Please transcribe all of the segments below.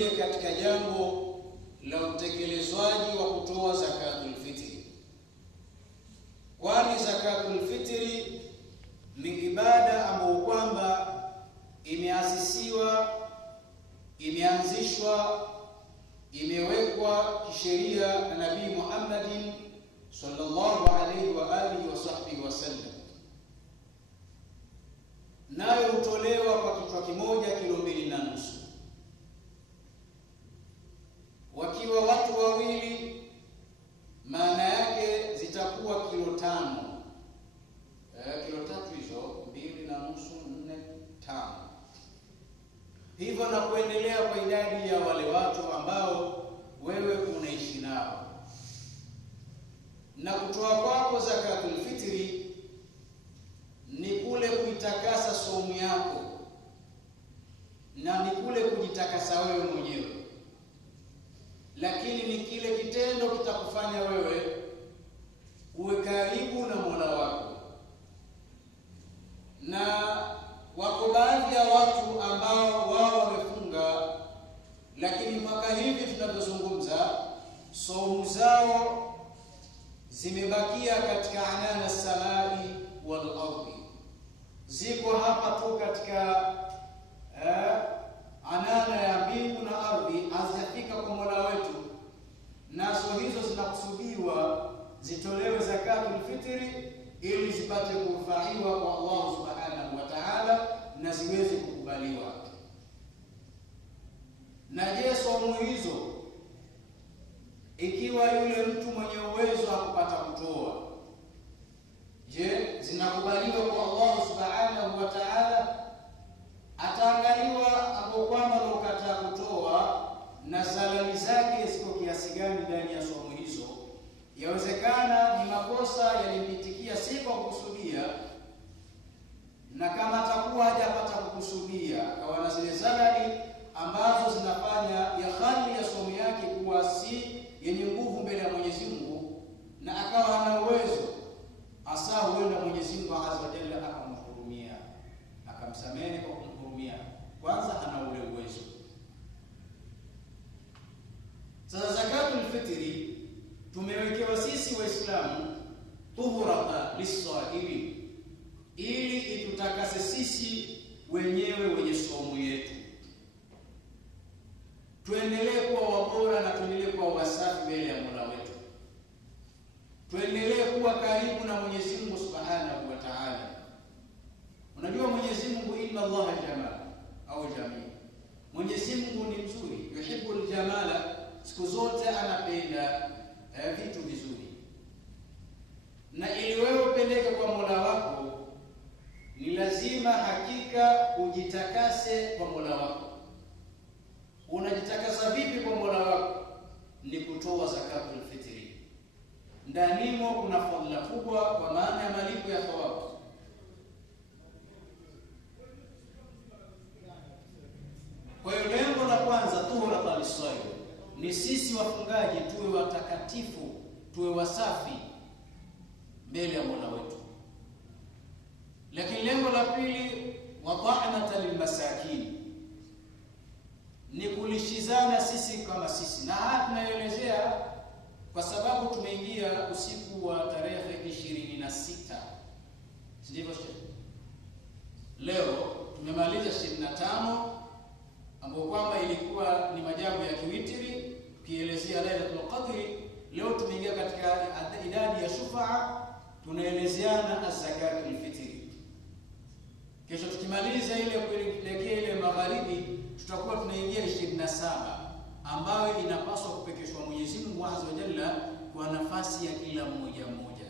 tuingie katika jambo la utekelezwaji wa kutoa zakatul fitri. Kwani zakatul fitri ni ibada ambayo kwamba imeanzishwa, imewekwa kisheria na Nabii Muhammadin sallallahu alayhi wa alihi wa sahbihi wasallam, nayo hutolewa kwa kichwa kimoja kilo 2.5. Wakiwa watu wawili, maana yake zitakuwa kilo 5. Kilo 3 hizo 2.5, 4, 5. Hivyo na kuendelea kwa idadi ya wale watu ambao wewe unaishi nao. Na kutoa kwako zakatul fitri ni kule kuitakasa saumu yako, na ni kule kujitakasa wewe mwenyewe, lakini ni kile kitendo kitakufanya wewe uwe karibu na Mola wako. Na wako baadhi ya watu ambao wao wamefunga, lakini mpaka hivi tunavyozungumza saumu zao zimebakia katika anana samai wal ardi, ziko hapa tu katika anana ya mbingu na ardhi, hazijafika kwa Mola wetu. Nazo hizo zinakusudiwa zitolewe zakatul fitri ili zipate kufaiwa kwa Allah subhanahu wa ta'ala na ziweze kukubaliwa. Na je, saumu hizo ikiwa yule mtu mwenye uwezo akupata kutoa, je, zinakubaliwa kwa Allah subhanahu wa ta'ala? Ataangaliwa hapo kwamba lokataa kutoa na salali zake ziko kiasi gani ndani ya saumu hizo. Yawezekana ni makosa yalimpitikia, si kwa kukusudia, na kama atakuwa hajapata kukusudia akawa na zile salali ambazo zinafanya ya hali ya saumu yake kuwa si yenye nguvu mbele ya Mwenyezi Mungu, na akawa hana uwezo, hasa huenda Mwenyezi Mungu azza wa jalla akamhurumia, akamsamehe kwa kumhurumia. Kwanza hana ule uwezo. Sasa zakatul fitri tumewekewa sisi Waislamu tuhurata lis-saili, ili itutakase sisi wenyewe wenye saumu yetu, tuendelee kuwa wabora na tuendelee kuwa wasafi mbele ya Mola wetu, tuendelee kuwa karibu na Mwenyezi Mungu subhanahu wa ta'ala. Unajua Mwenyezi Mungu, inna Allaha jamal au jamii, Mwenyezi Mungu ni mzuri, yuhibbul jamala, siku zote anapenda vitu vizuri. Na ili wewe upeleke kwa Mola wako, ni lazima hakika ujitakase kwa Mola wako. Unajitakasa vipi kwa Mola wako? Ni kutoa zakatul fitri. Ndanimo kuna fadhila kubwa, kwa maana ya malipo ya thawabu. Kwa hiyo lengo la kwanza tuhurata lis-sail ni sisi wafungaji tuwe watakatifu, tuwe wasafi mbele ya Mola wetu. Lakini lengo la pili, wa ta'amata lilmasakin, ni kulishizana sisi kama sisi. Na hapa tunaelezea kwa sababu tumeingia usiku wa tarehe 26, sivyo? Leo tumemaliza 25 ambapo kwamba ilikuwa ni majabu ya kiwitri, tukielezea Lailatul Qadri. Leo tumeingia katika idadi ya shufaa, tunaelezeana az-zakatul fitri. Kesho tukimaliza ile kuelekea ile magharibi, tutakuwa tunaingia 27, ambayo inapaswa kupekeshwa Mwenyezi Mungu azza wa jalla kwa nafasi ya kila mmoja mmoja.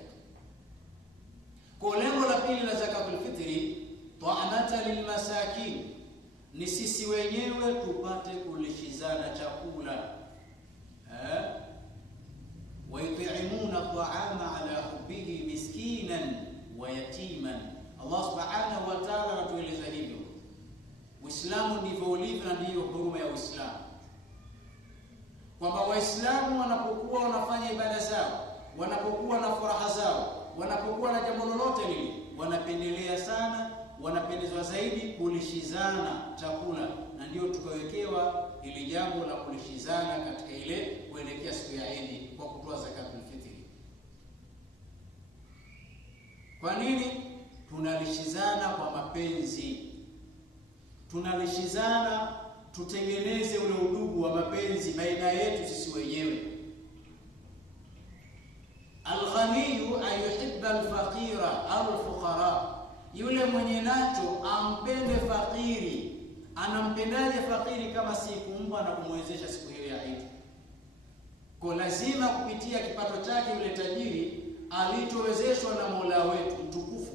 Kwa lengo la pili la zakatul fitri, ta'amata lilmasakin, ni sisi wenyewe tupate kulishizana chakula, wa yut'imuna ta'ama ala hubbihi miskinan wa yatiman. Allah subhanahu wa ta'ala anatueleza hivyo. Uislamu ndivyo ulivyo, na ndiyo huruma ya Uislamu, kwamba Waislamu wanapokuwa wanafanya ibada zao, wanapokuwa na furaha zao, wanapokuwa na jambo lolote lile, wanapendelea sana wanapendezwa zaidi kulishizana chakula, na ndio tukawekewa ili jambo la kulishizana katika ile kuelekea siku ya Eid kwa kutoa zakatul fitri. Kwa nini? Tunalishizana kwa mapenzi, tunalishizana tutengeneze ule udugu wa mapenzi baina yetu sisi wenyewe. Al-ghaniyu ayuhibba al-faqira au al-fuqara, yule mwenye nacho ampende fakiri. Anampendaje fakiri kama si kumpa na kumwezesha siku hiyo ya Eid? Kwa lazima kupitia kipato chake yule tajiri alichowezeshwa na Mola wetu mtukufu